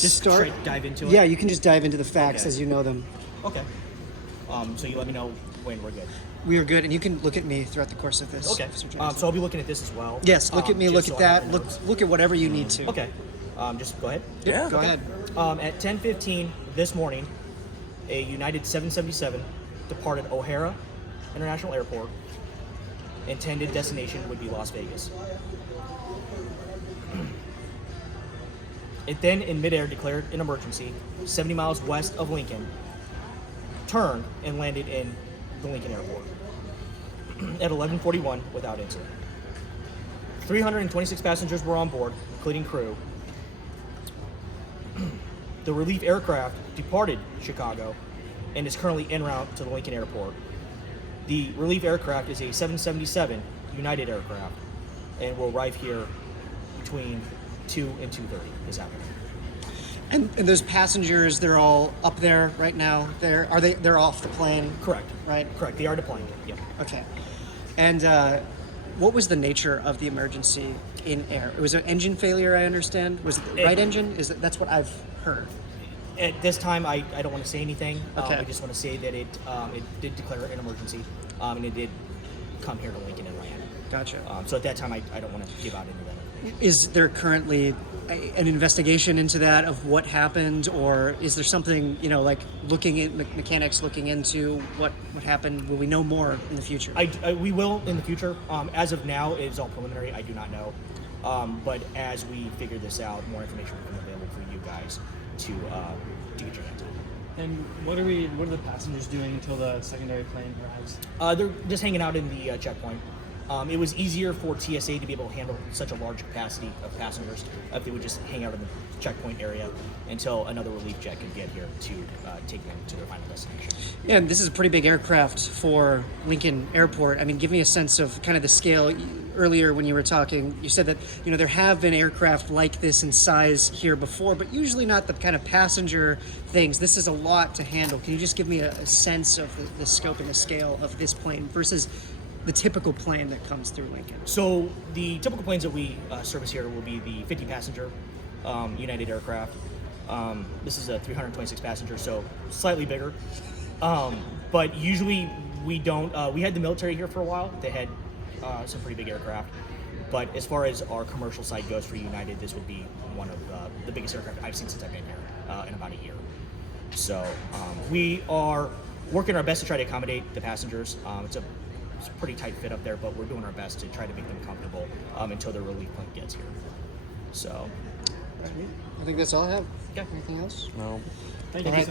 Just start. dive into it? Yeah, you can just dive into the facts Okay. as you know them. Okay. So you let me know when we're good. We are good, and you can look at me throughout the course of this. Okay. Officer Johnson. So I'll be looking at this as well. Yes, look at me, just look so at I have that, the look notes. look at whatever you need to. Okay. Just go ahead. Yep, go Okay. ahead. At 10:15 this morning, a United 777 departed O'Hara International Airport. Intended destination would be Las Vegas. It then, in midair, declared an emergency 70 miles west of Lincoln, turned and landed in the Lincoln Airport at 11:41 without incident. 326 passengers were on board, including crew. The relief aircraft departed Chicago and is currently en route to the Lincoln Airport. The relief aircraft is a 777 United aircraft and will arrive here between 2 and 2:30 this afternoon. And those passengers, they're all up there right now. They're off the plane, Correct. right? Correct. They are deploying. Yep. Okay. And what was the nature of the emergency in air? It was an engine failure, I understand. Was it the right engine? That's what I've heard. At this time, I don't want to say anything. Okay. I just want to say that it did declare an emergency, and it did come here to Lincoln and land. Gotcha. So at that time, I don't want to give out any of that. Is there currently an investigation into that of what happened, or is there something, like looking at mechanics looking into what happened? Will we know more in the future? We will in the future. As of now, it is all preliminary. I do not know. But as we figure this out, more information will become available for you guys to get your hands on. And what are the passengers doing until the secondary plane arrives? They're just hanging out in the checkpoint. It was easier for TSA to be able to handle such a large capacity of passengers if they would just hang out in the checkpoint area until another relief jet could get here to take them to their final destination. Yeah, and this is a pretty big aircraft for Lincoln Airport. I mean, give me a sense of kind of the scale. Earlier when you were talking, you said that, there have been aircraft like this in size here before, but usually not the kind of passenger things. This is a lot to handle. Can you just give me a sense of the scope and the scale of this plane versus the typical plane that comes through Lincoln? So the typical planes that we service here will be the 50-passenger United aircraft. This is a 326 passenger, so slightly bigger. But usually we don't. We had the military here for a while. They had some pretty big aircraft. But as far as our commercial side goes for United, this would be one of the biggest aircraft I've seen since I've been here in about a year. So we are working our best to try to accommodate the passengers. It's a pretty tight fit up there, but we're doing our best to try to make them comfortable until the relief plane gets here. So I think that's all I have. Okay. Anything else? No. Thank All you. right,